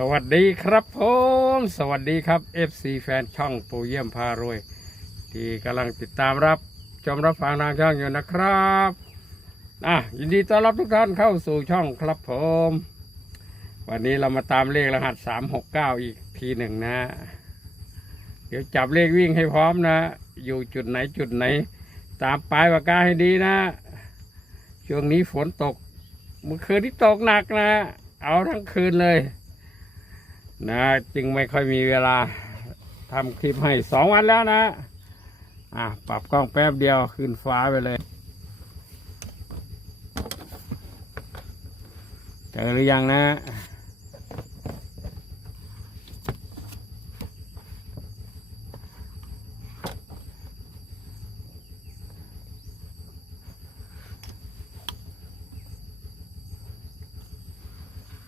สวัสดีครับผมสวัสดีครับ FC แฟนช่องปูเยี่ยมพารวย ที่กำลังติดตามรับชมรับฟังทางช่องอยู่นะครับอะยินดีต้อนรับทุกท่านเข้าสู่ช่องครับผม วันนี้เรามาตามเลขรหัส 369 อีกทีหนึ่งนะ เดี๋ยวจับเลขวิ่งให้พร้อมนะ อยู่จุดไหนจุดไหน ตามปลายปากกาให้ดีนะ ช่วงนี้ฝนตกเมื่อคืนที่ตกหนักนะ เอาทั้งคืนเลย นะจึงไม่ค่อยมีเวลาทำคลิปให้สองวันแล้วนะ อะ ปรับกล้องแป๊บเดียวขึ้นฟ้าไปเลย เจอหรือยังนะ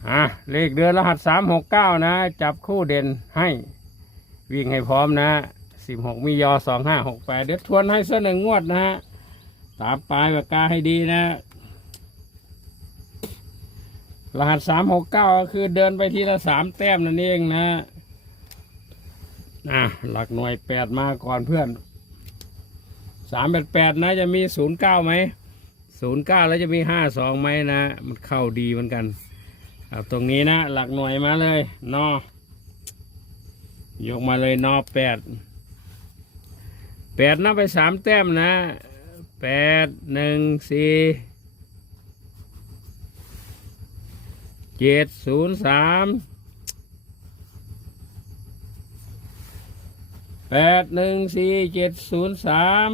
อะ เลขเดือนรหัสสามหกเก้านะ จับคู่เด่นให้วิ่งให้พร้อมนะสิบหกมียอสองห้าหกแปดเดี๋ยวทวนให้เส้นหนึ่งงวดนะฮะตามปลายปากกาให้ดีนะ รหัสสามหกเก้าคือเดินไปทีละสามแต้มนั่นเองนะอะหลักหน่วยแปดมาก่อนเพื่อนสามแปดแปดนะจะมีศูนย์เก้าไหมศูนย์เก้าแล้วจะมีห้าสองไหมนะ มันเข้าดีเหมือนกัน ครับตรงนี้นะ หลักหน่วยมาเลย นอยกมาเลยนอแปดแปดนับไปสามแต้มนะแปดหนึ่งสี่เจ็ดศูนย์สามแปดหนึ่งสี่เจ็ดศูนย์สาม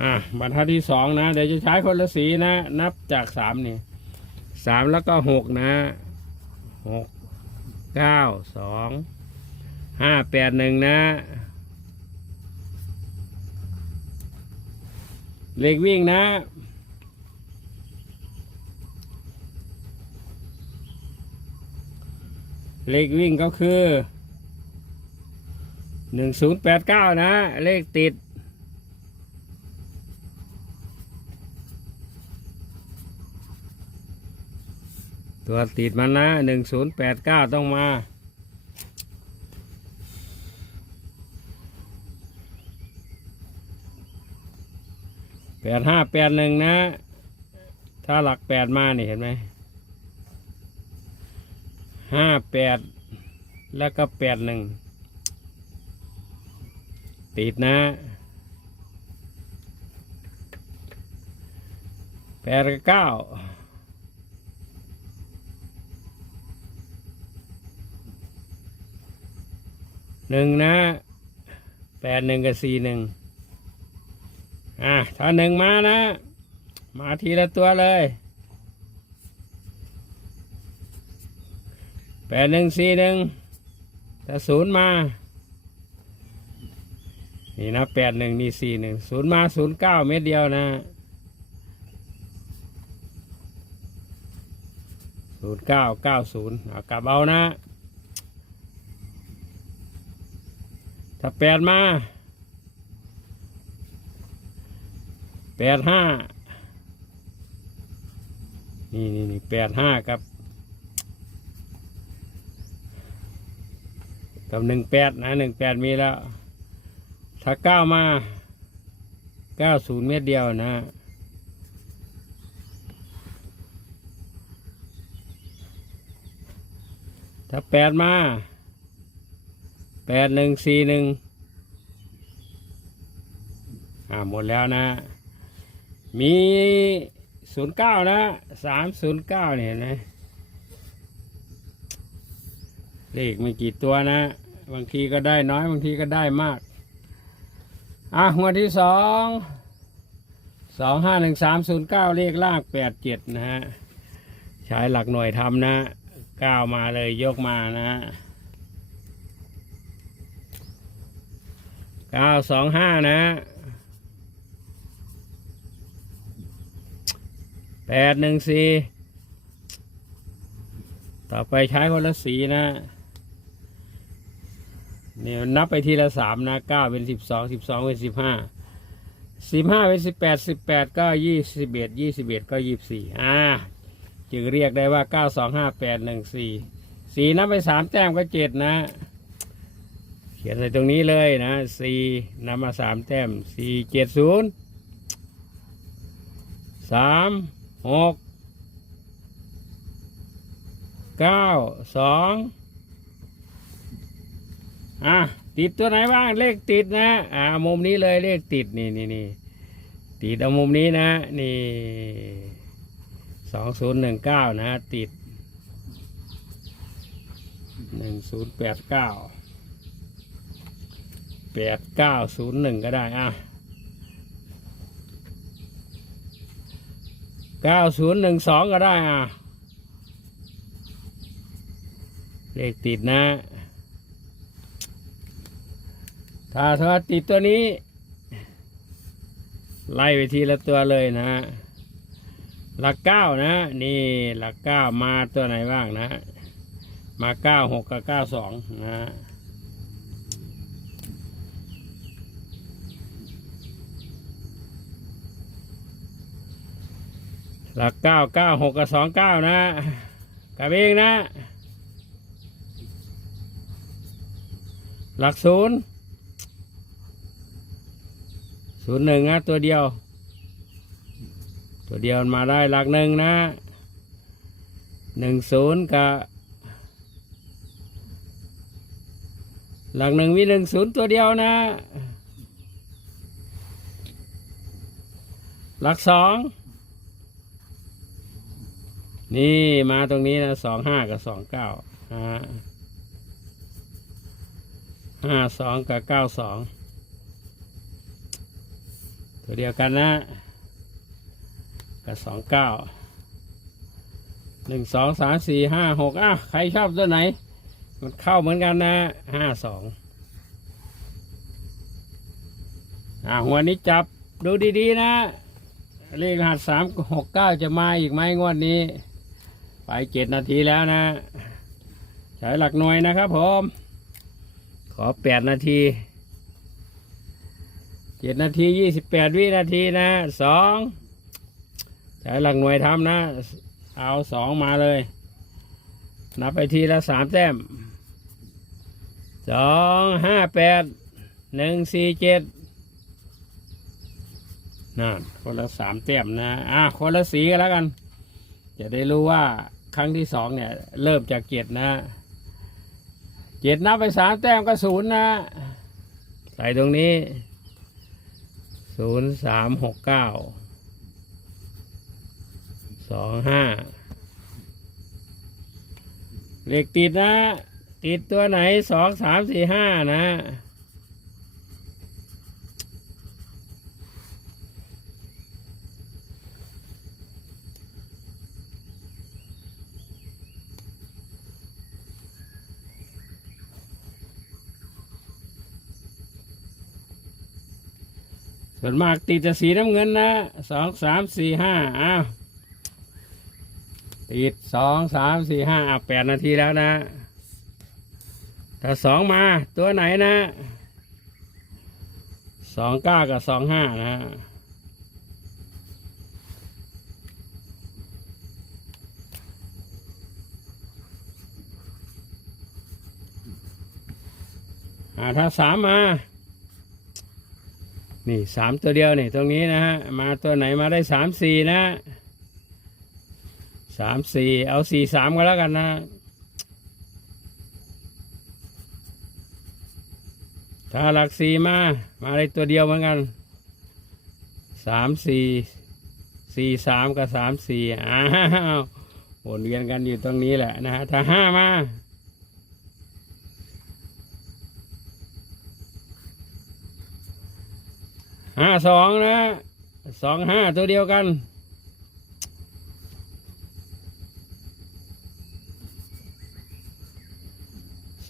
อะบรรทัดที่สองนะ เดี๋ยวจะใช้คนละสีนะ นับจากสามนี่สามแล้วก็หกนะหกเก้าสองห้าแปดหนึ่งนะ เลขวิ่งนะเลขวิ่งก็คือหนึ่งศูนย์แปดเก้านะ เลขติด ตัวติดมันนะหนึ่งศูนย์แปดเก้าต้องมา แปดห้าแปดหนึ่งนะ ถ้าหลักแปดมานี่เห็นไหม ห้าแปดแล้วก็แปดหนึ่ง ติดนะแปดเก้า หนึ่งนะแปดหนึ่งกับสี่หนึ่งอะถ้าหนึ่งมานะ มาทีละตัวเลยแปดหนึ่งสี่หนึ่งถ้าศูนย์มา นี่นะแปดหนึ่งนี่สี่หนึ่งศูนย์มาศูนย์เก้าเม็ดเดียวนะศูนย์เก้าเก้าศูนย์กลับเอานะ ถ้าแปดมาแปดห้านี่นี่นี่แปดห้ากับกับหนึ่งแปดนะหนึ่งแปดมีแล้ว ถ้าเก้ามาเก้าศูนย์เมตรเดียวนะถ้าแปดมา แปดหนึ่งสี่หนึ่งอ่าหมดแล้วนะ มีศูนย์เก้านะสามศูนย์เก้าเนี่ยนไหมเลขไม่กี่ตัวนะ บางทีก็ได้น้อยบางทีก็ได้มาก อะหัวที่สองสองห้าหนึ่งสามศูนย์เก้าเลขล่างแปดเจ็ดนะฮะ ใช้หลักหน่วยทำนะเก้ามาเลยยกมานะ เก้าสองห้านะแปดหนึ่งสี่ต่อไปใช้คนละสีนะเนี่ยนับไปทีละสามนะเก้าเป็นสิบสองสิบสองเป็นสิบห้าสิบห้าเป็นสิบแปดสิบแปดก็ยี่สิบเอ็ดยี่สิบเอ็ดก็ยี่สิบสี่อ่าจึงเรียกได้ว่าเก้าสองห้าแปดหนึ่งสี่สี่นับไปสามแต้มก็เจ็ดนะ ขียนใส่ตรงนี้เลยนะสี่นำมาสามแต้มสี่เจ็ดศูนย์สามหกเก้าสองอะติดตัวไหนบ้างเลขติดนะ อ่ามุมนี้เลยเลขติดนี่นี่นี่ติดเอามุมนี้นะ นี่สองศูนย์หนึ่งเก้านะ ติดหนึ่งศูนย์แปดเก้า แปดเก้าศูนย์หนึ่งก็ได้อะเก้าศูนย์หนึ่งสองก็ได้อะเลขติดนะ ถ้าถ้าติดตัวนี้ ไล่ไปทีละตัวเลยนะ หลักเก้านะ นี่หลักเก้ามาตัวไหนบ้างนะ มาเก้าหกกับเก้าสองนะ หลักเก้าเก้าหกกับสองเก้านะกับเองนะ หลักศูนย์ศูนย์หนึ่งนะตัวเดียว ตัวเดียวมาได้หลักหนึ่งนะหนึ่งศูนย์กับหลักหนึ่งมีหนึ่งศูนย์ตัวเดียวนะ หลักสอง นี่มาตรงนี้นะสองห้ากับสองเก้าห้าสองกับเก้าสองตัวเดียวกันนะกับสองเก้าหนึ่งสองสามสี่ห้าหกอะใครชอบตัวไหน มันเข้าเหมือนกันนะห้าสองอะหัวนี้จับดูดีๆนะเลขรหัสสามหกเก้าจะมาอีกไหมงวดนี้ ไปเจ็ดนาทีแล้วนะ ใช้หลักหน่วยนะครับผม ขอแปดนาทีเจ็ดนาทียี่สิบแปดวินาทีนะสองใช้หลักหน่วยทำนะ เอาสองมาเลย นับไปทีละสามแต้มสองห้าแปดหนึ่งสี่เจ็ดนั่นคนละสามแต้มนะ อะคนละสีกันแล้วกัน จะได้รู้ว่า ครั้งที่สองเนี่ย เริ่มจากเจ็ดนะเจ็ดนับไปสามแต้มก็ศูนย์นะ ใส่ตรงนี้ศูนย์สามหกเก้าสองห้าเลขติดนะ ติดตัวไหนสองสามสี่ห้านะ ส่วนมากติดจะสีน้ำเงินนะสองสามสี่ห้าอ้าวติดสองสามสี่ห้าอะแปดนาทีแล้วนะ ถ้าสองมาตัวไหนนะสองเก้ากับสองห้านะอ่าถ้าสามมา นี่สามตัวเดียวนี่ตรงนี้นะฮะมาตัวไหนมาได้สามสี่นะสามสี่เอาสี่สามก็แล้วกันนะ ถ้าหลักสี่มา มาได้ตัวเดียวเหมือนกันสามสี่สี่สามกับสามสี่อ้าววนเวียนกันอยู่ตรงนี้แหละนะฮะถ้าห้ามา ห้าสองนะสองห้าตัวเดียวกัน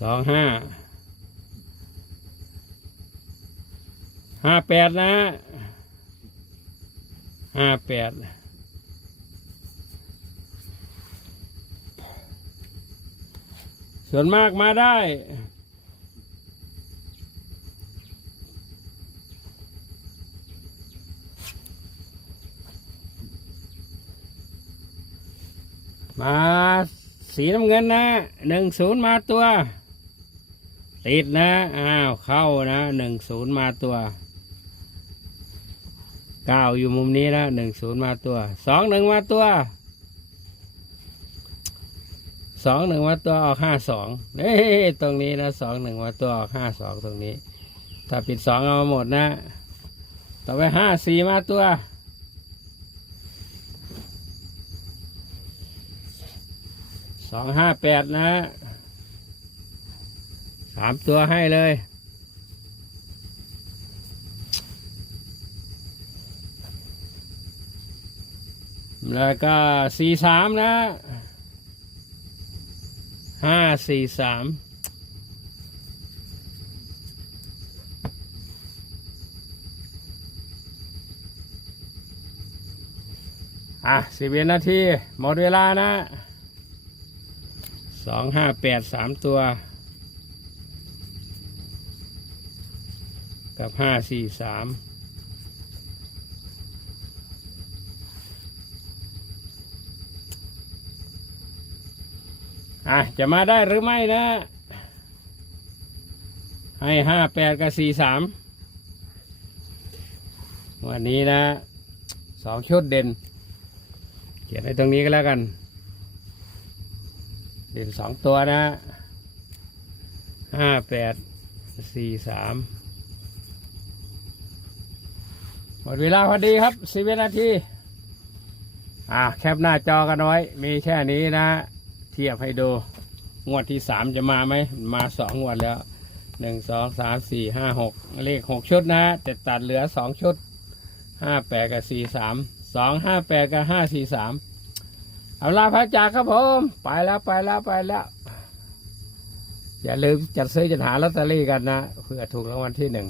สองห้า ห้าแปดนะ ห้าแปด ส่วนมากมาได้ มาสีน้ำเงินนะหนึ่งศูนย์มาตัว ติดนะ อ้าว เข้านะหนึ่งศูนย์มาตัวเก้าอยู่มุมนี้นะหนึ่งศูนย์มาตัวสองหนึ่งมาตัวสองหนึ่งมาตัวออกห้าสองเฮ้ยตรงนี้นะสองหนึ่งมาตัวออกห้าสองตรงนี้ ถ้าปิดสองเอามาหมดนะ ต่อไปห้าสี่มาตัว องห้าแปดนะสามตัวให้เลย แล้วก็สี่สามนะห้าสี่สามอะสิบเอ็ดนาที หมดเวลานะ สองห้าแปดสามตัว กับห้าสี่สามอะ จะมาได้หรือไม่นะ ให้ห้าแปดกับสี่สามวันนี้นะสองชุดเด่น เขียนไว้ตรงนี้ก็แล้วกัน เด่นสองตัวนะห้าแปดสี่สามหมดเวลาพอดีครับสิบนาที อ่า แคปหน้าจอกันไว้ มีแค่นี้นะ เทียบให้ดู งวดที่สามจะมาไหม มาสองงวดแล้วหนึ่งสองสามสี่ห้าหกเลขหกชุดนะแต่ตัดเหลือสองชุดห้าแปดกับสี่สามสองห้าแปดกับห้าสี่สาม เอาลาพระจากครับผมไปแล้วไปแล้วไปแล้ว อย่าลืมจัดซื้อจัดหาลอตเตอรี่กันนะเพื่อถูกรางวัลที่หนึ่ง